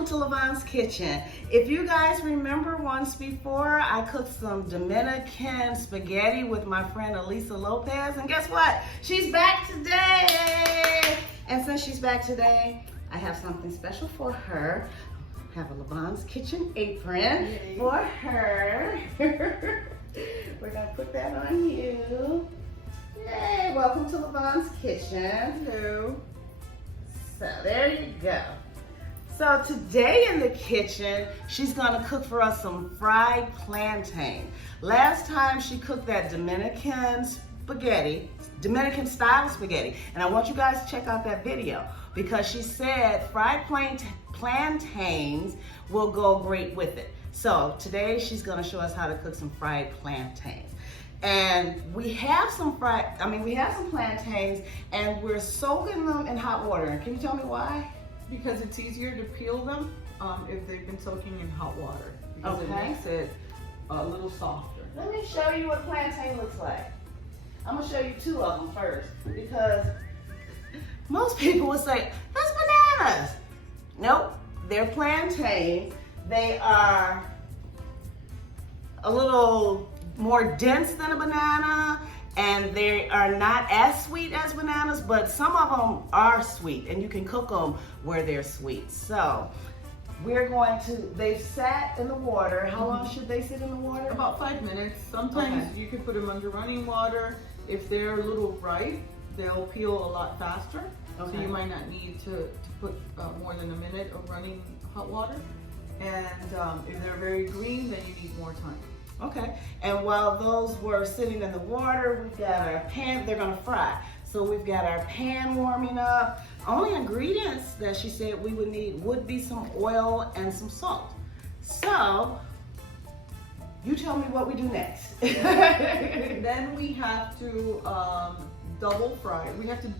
welcome to Lavonne's Kitchen. If you guys remember once before, I cooked some Dominican spaghetti with my friend Elisa Lopez, and guess what? She's back today. And since she's back today, I have something special for her. I have a Lavonne's Kitchen apron for her. We're gonna put that on you. Yay, welcome to Lavonne's Kitchen. Hello. So there you go. So today in the kitchen, she's gonna cook for us some fried plantain. Last time she cooked that Dominican style spaghetti. And I want you guys to check out that video because she said fried plantains will go great with it. So today she's gonna show us how to cook some fried plantains. And we have some plantains and we're soaking them in hot water. Can you tell me why? Because it's easier to peel them if they've been soaking in hot water. Because Okay. it makes it a little softer. Let me show you what a plantain looks like. I'm gonna show you two of them first because most people would say, that's bananas. Nope, they're plantain. They are a little more dense than a banana, and they are not as sweet as bananas, but some of them are sweet, and you can cook them where they're sweet. So we're going to, they've sat in the water. How long should they sit in the water? About 5 minutes. Sometimes you could put them under running water. If they're a little ripe, they'll peel a lot faster. Okay. So you might not need to put more than a minute of running hot water. And if they're very green, then you need more time. Okay, and while those were sitting in the water, we've got our pan, they're gonna fry. So we've got our pan warming up. Only ingredients that she said we would need would be some oil and some salt. So, you tell me what we do next. Then we have to double fry. We have to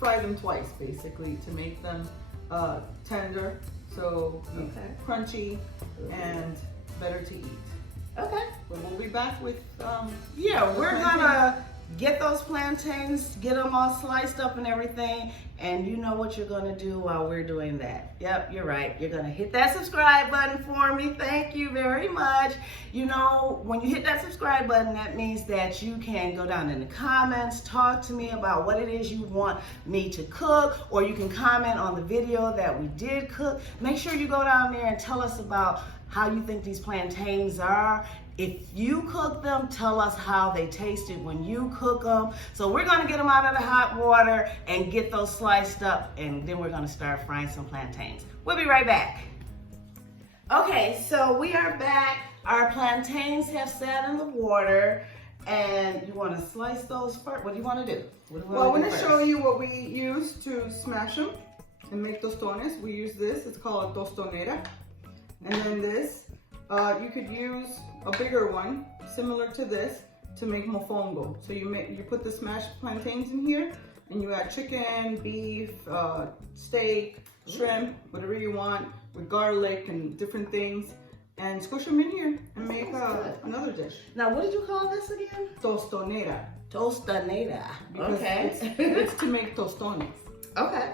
fry them twice, basically, to make them tender, so crunchy and better to eat. Okay. But we'll be back with Yeah, we're gonna get those plantains, get them all sliced up and everything, and you know what you're gonna do while we're doing that. Yep, you're right. You're gonna hit that subscribe button for me. Thank you very much. You know, when you hit that subscribe button, that means that you can go down in the comments, talk to me about what it is you want me to cook, or you can comment on the video that we did cook. Make sure you go down there and tell us about how you think these plantains are. If you cook them, tell us how they tasted when you cook them. So we're gonna get them out of the hot water and get those sliced up, and then we're gonna start frying some plantains. We'll be right back. Okay, so we are back. Our plantains have sat in the water, and you wanna slice those first? What do you wanna do? Well, I'm going to show you what we use to smash them and make tostones. We use this. It's called a tostonera. And then this, you could use a bigger one, similar to this, to make mofongo. So you put the smashed plantains in here, and you add chicken, beef, steak, shrimp, whatever you want, with garlic and different things, and squish them in here and make another dish. Now, what did you call this again? Tostonera. Tostaneda. Because Okay. it's to make tostones. Okay.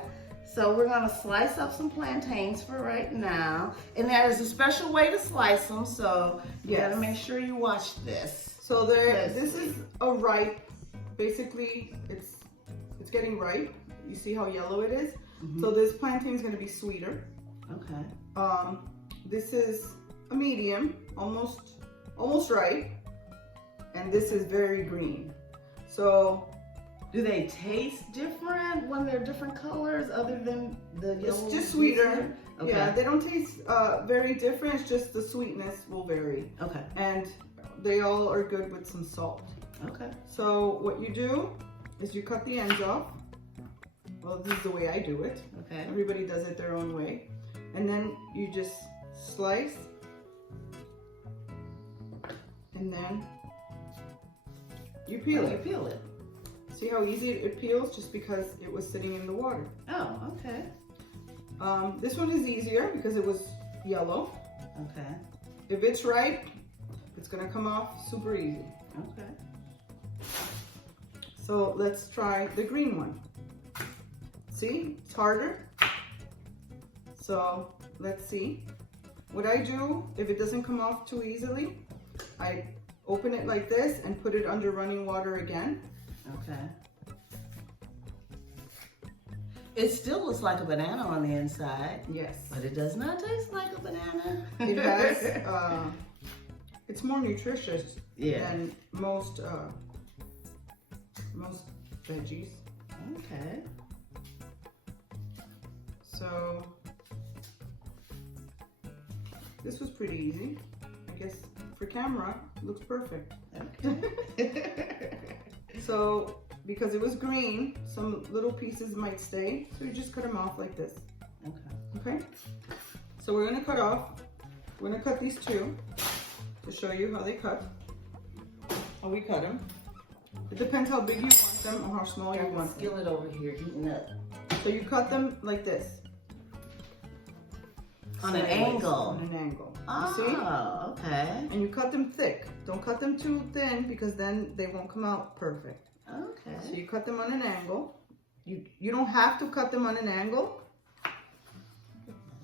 So we're gonna slice up some plantains for right now. And there is a special way to slice them, so you gotta make sure you watch this. So this is a ripe, basically it's getting ripe. You see how yellow it is? So this plantain is gonna be sweeter. Okay. This is a medium, almost ripe. And this is very green. So do they taste different when they're different colors other than the yellow? It's just sweeter. Okay. Yeah, they don't taste very different. It's just the sweetness will vary. Okay. And they all are good with some salt. Okay. So what you do is you cut the ends off. Well, this is the way I do it. Okay. Everybody does it their own way. And then you just slice. And then you peel it. You peel it. See how easy it peels just because it was sitting in the water. Oh, okay. This one is easier because it was yellow. Okay. If it's ripe, it's gonna come off super easy. Okay. So let's try the green one. See, it's harder. So let's see. What I do, if it doesn't come off too easily, I open it like this and put it under running water again. Okay. It still looks like a banana on the inside. Yes. But it does not taste like a banana. It has, it's more nutritious than most veggies. Okay. So, this was pretty easy. I guess for camera, it looks perfect. Okay. So, because it was green, some little pieces might stay. So you just cut them off like this. Okay. Okay? So we're gonna cut off. We're gonna cut these two to show you how they cut. How we cut them. It depends how big you want them or how small you want them. Skillet over here heating up. So you cut them like this. On an angle. On an angle. You see? Oh, okay. And you cut them thick. Don't cut them too thin because then they won't come out perfect. Okay. So you cut them on an angle. You don't have to cut them on an angle.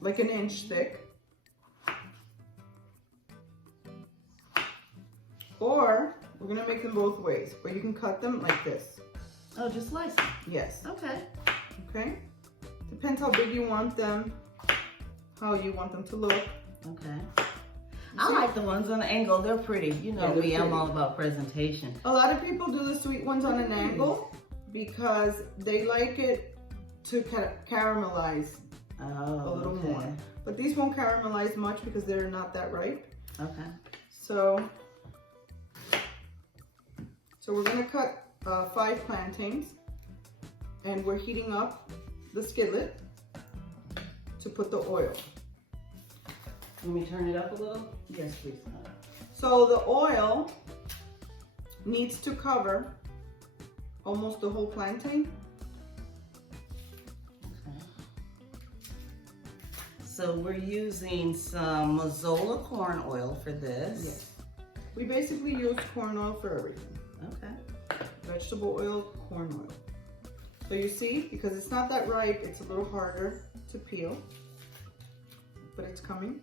Like an inch thick. Or we're gonna make them both ways. But you can cut them like this. Oh, just slice it. Yes. Okay. Okay. Depends how big you want them. How you want them to look. Okay. I like the ones on the angle. They're pretty. You know me, I'm all about presentation. A lot of people do the sweet ones on an angle because they like it to caramelize a little more. But these won't caramelize much because they're not that ripe. Okay. So we're gonna cut 5 plantains, and we're heating up the skillet to put the oil. Let me turn it up a little? Yes, please. So the oil needs to cover almost the whole plantain. Okay. So we're using some Mazola corn oil for this. Yes. We basically use corn oil for everything. Okay. Vegetable oil, corn oil. So you see, because it's not that ripe, it's a little harder to peel, but it's coming.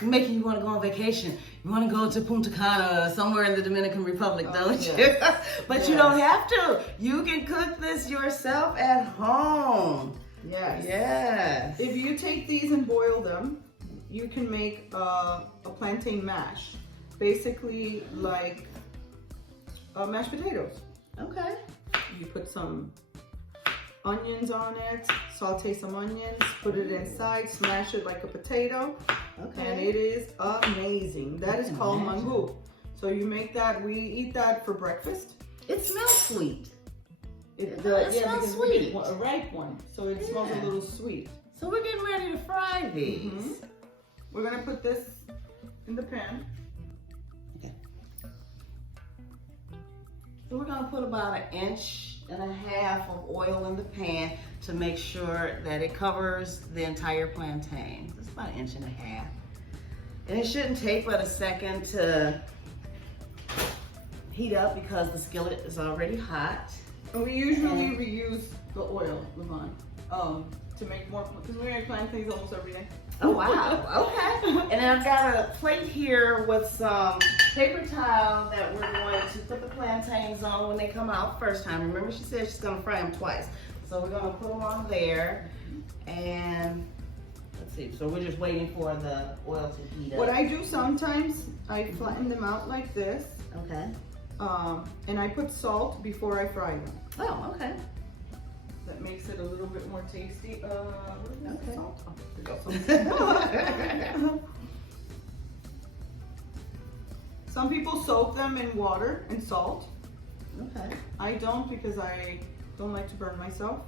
Making you want to go on vacation. You want to go to Punta Cana, somewhere in the Dominican Republic, don't you? But you don't have to. You can cook this yourself at home. Yes. Yes. If you take these and boil them, you can make a plantain mash. Basically like mashed potatoes. Okay. You put some onions on it, saute some onions, put it inside, smash it like a potato. Okay. And it is amazing. That is called mango. So you make that, we eat that for breakfast. It smells sweet. It smells sweet. A ripe one. So it smells a little sweet. So we're getting ready to fry these. We're gonna put this in the pan. Okay. So we're gonna put about 1.5 inches of oil in the pan to make sure that it covers the entire plantain. It's about 1.5 inches. And it shouldn't take but a second to heat up because the skillet is already hot. And we usually reuse the oil, Lavonne, to make more, because we make plantains almost every day. Oh wow, okay. And then I've got a plate here with some paper towel that we're going to put the plantains on when they come out first time. Remember she said she's gonna fry them twice. So we're gonna put them on there and let's see, so we're just waiting for the oil to heat up. What I do sometimes, I flatten them out like this. Okay. And I put salt before I fry them. Oh, okay. That makes it a little bit more tasty. Okay. Salt? Oh, there goes some. Some people soak them in water and salt. Okay. I don't because I don't like to burn myself.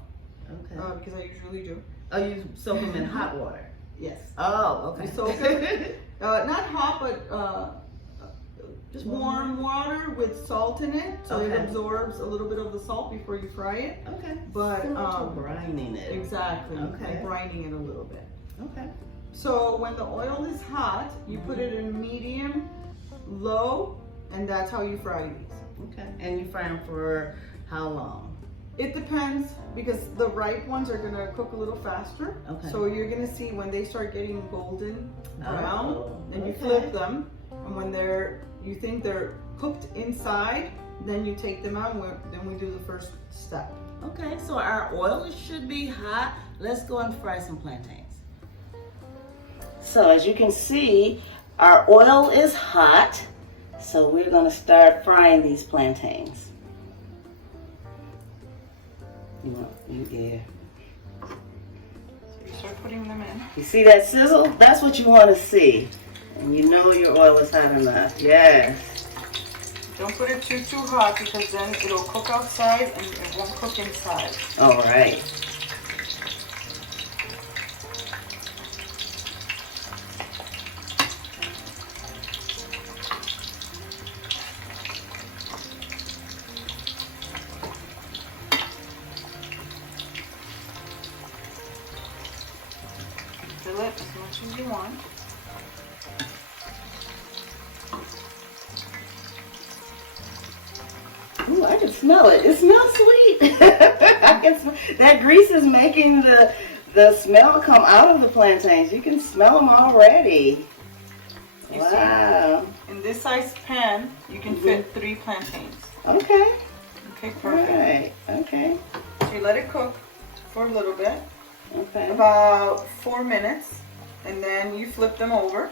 Okay. Because I usually do. Oh, you soak them in hot water? Yes. Oh, okay. You soak them, not hot, but just warm water with salt in it, so it absorbs a little bit of the salt before you fry it. Okay. But brining it. Exactly. Okay. And brining it a little bit. Okay. So when the oil is hot, you put it in medium, low, and that's how you fry these. Okay. And you fry them for how long? It depends because the ripe ones are gonna cook a little faster. Okay. So you're gonna see when they start getting golden brown, Oh, then you okay. flip them, and when you think they're cooked inside, then you take them out. And then we do the first step. Okay, so our oil should be hot. Let's go and fry some plantains. So as you can see, our oil is hot. So we're gonna start frying these plantains. Yeah. So you start putting them in. You see that sizzle? That's what you want to see. And you know your oil is hot enough. Yes. Don't put it too hot because then it'll cook outside and it won't cook inside. All right. Fill it as much as you want. Ooh, I can smell it. It smells sweet. I can that grease is making the smell come out of the plantains. You can smell them already. You Wow. see, in this size pan, you can fit 3 plantains. Okay. Okay, All perfect. right. Okay. So you let it cook for a little bit, Okay. about 4 minutes, and then you flip them over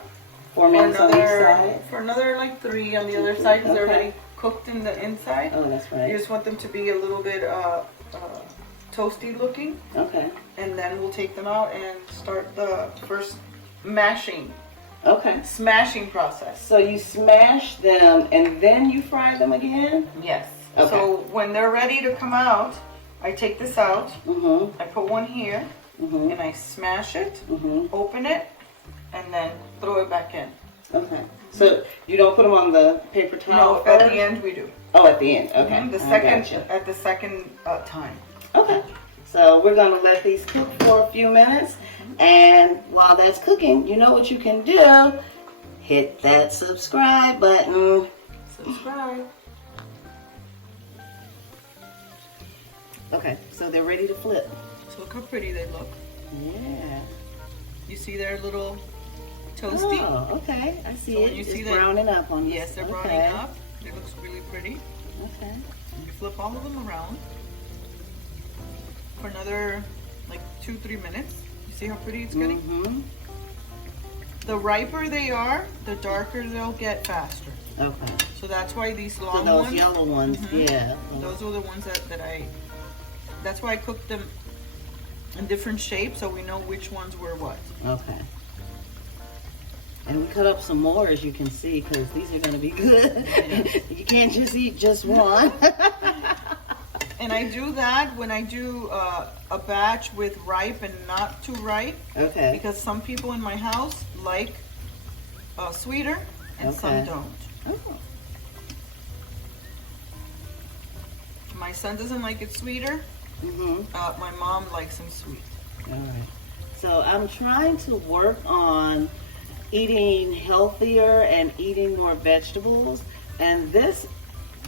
4 minutes on each side. for another like 3 on the other side because they're Okay. already cooked in the inside. Oh, that's You right. just want them to be a little bit toasty looking, Okay. and then we'll take them out and start the first Okay. smashing process. So you smash them and then you fry them again? Yes. Okay. So when they're ready to come out, I take this out, Mm-hmm. I put one here, Mm-hmm. and I smash it, Mm-hmm. open it, and then throw it back in. Okay. So you don't put them on the paper towel No, first? at the end we do. Oh, at the end. Okay. The I second, gotcha. at the second time. Okay. So we're going to let these cook for a few minutes. And while that's cooking, you know what you can do? Hit that subscribe button. Subscribe. Okay. So they're ready to flip. So look how pretty they look. Yeah. You see they're a little toasty? Oh, okay. I see So it. when you see it's that- browning up on this. Yes, they're Okay. browning up. It looks really pretty. Okay. You flip all of them around for another like 2-3 minutes. You see how pretty it's getting? Mm-hmm. The riper they are, the darker they'll get faster. Okay. So that's why these So long those ones, yellow ones, Mhm. yeah. those are the ones that's why I cooked them in different shapes so we know which ones were what. Okay. And we cut up some more, as you can see, because these are going to be good. Yes. You can't just eat just one. And I do that when I do a batch with ripe and not too ripe, Okay. because some people in my house like sweeter and some Okay. don't. Oh. My son doesn't like it sweeter. Mm-hmm. My mom likes them sweet. All right. So I'm trying to work on eating healthier and eating more vegetables. And this,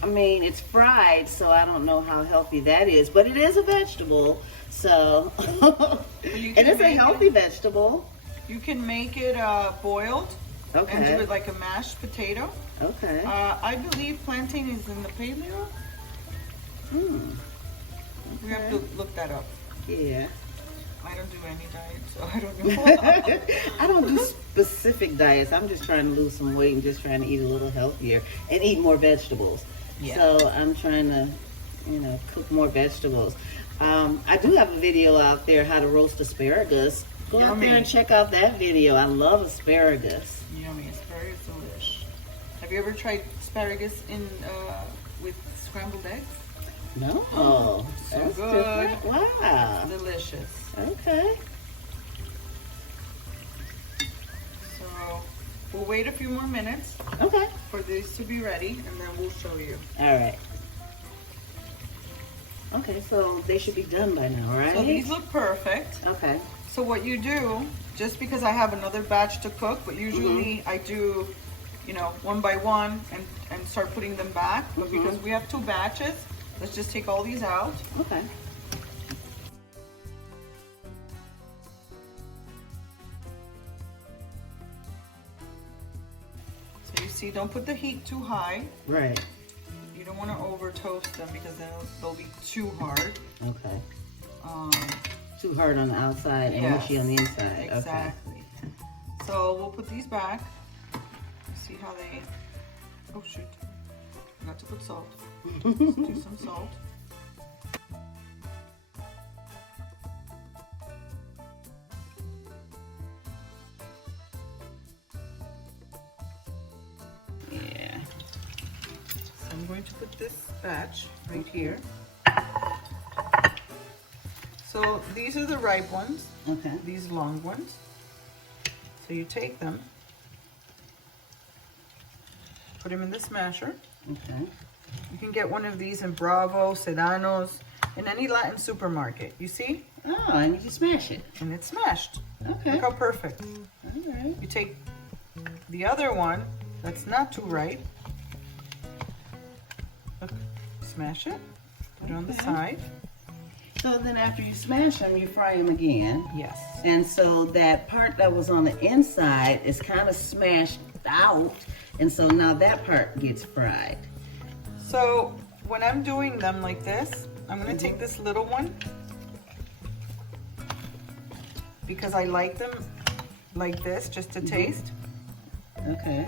I mean, it's fried, so I don't know how healthy that is, but it is a vegetable. So, You and can it's a make healthy it- vegetable. You can make it boiled and do Okay. it like a mashed potato. Okay. I believe plantain is in the paleo. Hmm. We have to look that up. Yeah. I don't do any diet, so I don't know. I don't do specific diets. I'm just trying to lose some weight and just trying to eat a little healthier and eat more vegetables. Yeah. So I'm trying to, cook more vegetables. I do have a video out there how to roast asparagus. Go out Yummy. there and check out that video. I love asparagus. Yummy, asparagus delish. Have you ever tried asparagus in with scrambled eggs? No. So That's good. different. Wow. Delicious. Okay. So we'll wait a few more minutes Okay. for these to be ready, and then we'll show you. All right. Okay, so they should be done by now, right? So these look perfect. Okay. So what you do, just because I have another batch to cook, but usually I do, one by one and start putting them back. But because we have 2 batches, let's just take all these out. Okay. So you see, don't put the heat too high. Right. You don't want to over toast them because then they'll be too hard. Okay. Um, Too hard on the outside and yes, mushy on the inside. exactly. So we'll put these back. See how they, oh shoot, forgot to put salt. Let's do some salt. Yeah. So I'm going to put this batch right here. So these are the ripe ones, Okay. these long ones. So you take them, put them in the smasher. Okay. You can get one of these in Bravo, Sedano's, in any Latin supermarket. You see? Oh, and you smash it. And it's smashed. Okay. Look how perfect. All right. You take the other one that's not too ripe. Look, smash it. Put it on the Okay. side. So then after you smash them, you fry them again. Yes. And so that part that was on the inside is kind of smashed out. And so now that part gets fried. So when I'm doing them like this, I'm going to take this little one because I like them like this just to taste. Okay.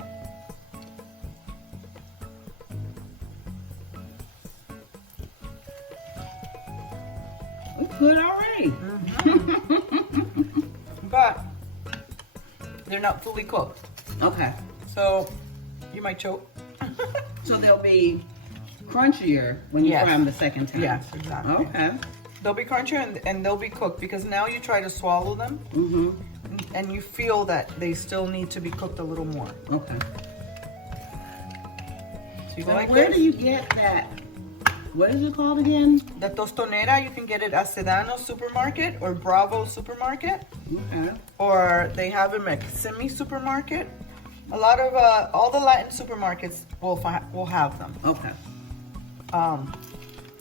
It's good already. But they're not fully cooked. Okay. So you might choke. So they'll be crunchier when you Yes. fry them the second time. Yes, exactly. Okay. They'll be crunchier and they'll be cooked because now you try to swallow them Mm-hmm. and you feel that they still need to be cooked a little more. Okay. So you go So like where this. do you get that? What is it called again? The tostonera, you can get it at Sedano supermarket or Bravo supermarket, Okay. or they have them at Kissimmee supermarket. A lot of all the Latin supermarkets will have them. Okay.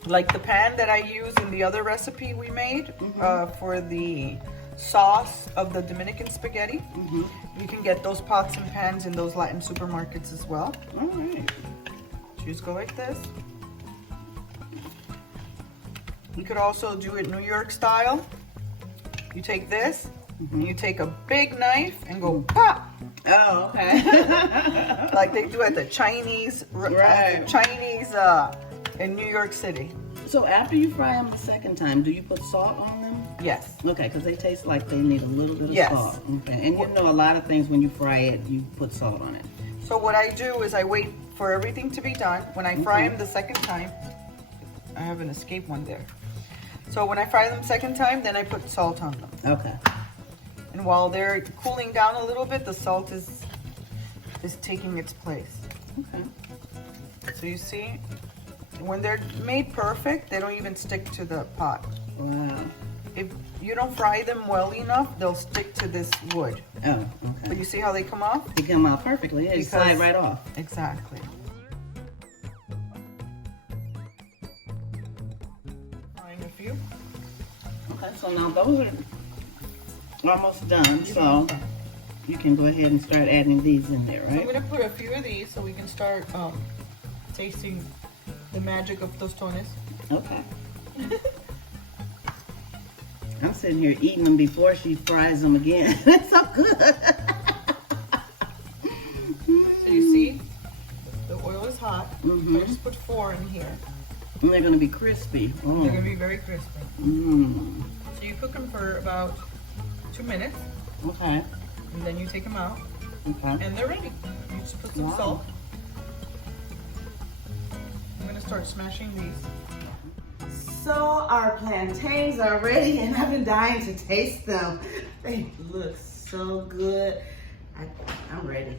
Like the pan that I use in the other recipe we made for the sauce of the Dominican spaghetti. You can get those pots and pans in those Latin supermarkets as well. All right. So you just go like this. You could also do it New York style. You take this, and you take a big knife and go pop, Oh, okay. like they do at the Chinese, Right. in New York City. So after you fry them the second time, do you put salt on them? Yes. Okay, because they taste like they need a little bit of Yes. salt. Okay, and you know a lot of things when you fry it, you put salt on it. So what I do is I wait for everything to be done. When I fry them the second time, I have an escape one there. So when I fry them second time, then I put salt on them. Okay. And while they're cooling down a little bit, the salt is taking its place. Okay. So you see, when they're made perfect, they don't even stick to the pot. Wow. If you don't fry them well enough, they'll stick to this wood. Oh, But okay. you see how they come off? They come out perfectly. They Because- slide right off. Exactly. Frying a few. Okay, so now those are almost done. So you can go ahead and start adding these in there, So I'm right? gonna put a few of these so we can start tasting the magic of tostones. Okay. I'm sitting here eating them before she fries them again. It's so good. So you see, the oil is hot. Mhm. I just put 4 in here. And they're gonna be crispy. They're Oh. gonna be very crispy. Mm. So you cook them for about 2 minutes, Okay. and then you take them out, Okay. and they're ready. You just put some Wow. salt. I'm gonna start smashing these. So our plantains are ready, and I've been dying to taste them. They look so good. I'm ready.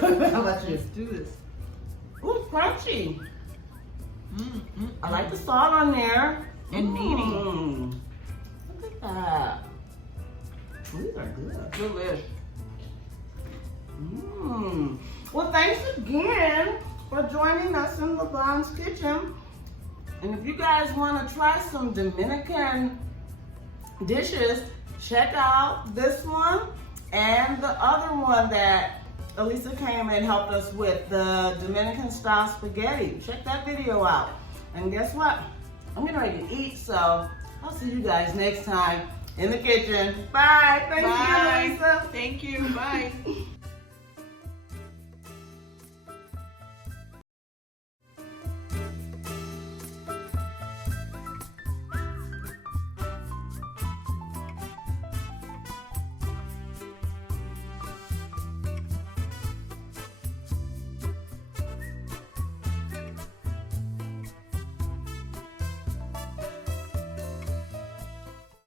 How about you? Let's do this. Ooh, crunchy. I like the salt on there. And meaty. Look at that. These are good. Delish. Well, thanks again for joining us in Lavonne's kitchen. And if you guys want to try some Dominican dishes, check out this one and the other one that Elisa came and helped us with, the Dominican style spaghetti. Check that video out. And guess what? I'm getting ready to eat, so I'll see you guys next time in the kitchen. Bye. Thanks again, Elisa. Thank you. Bye.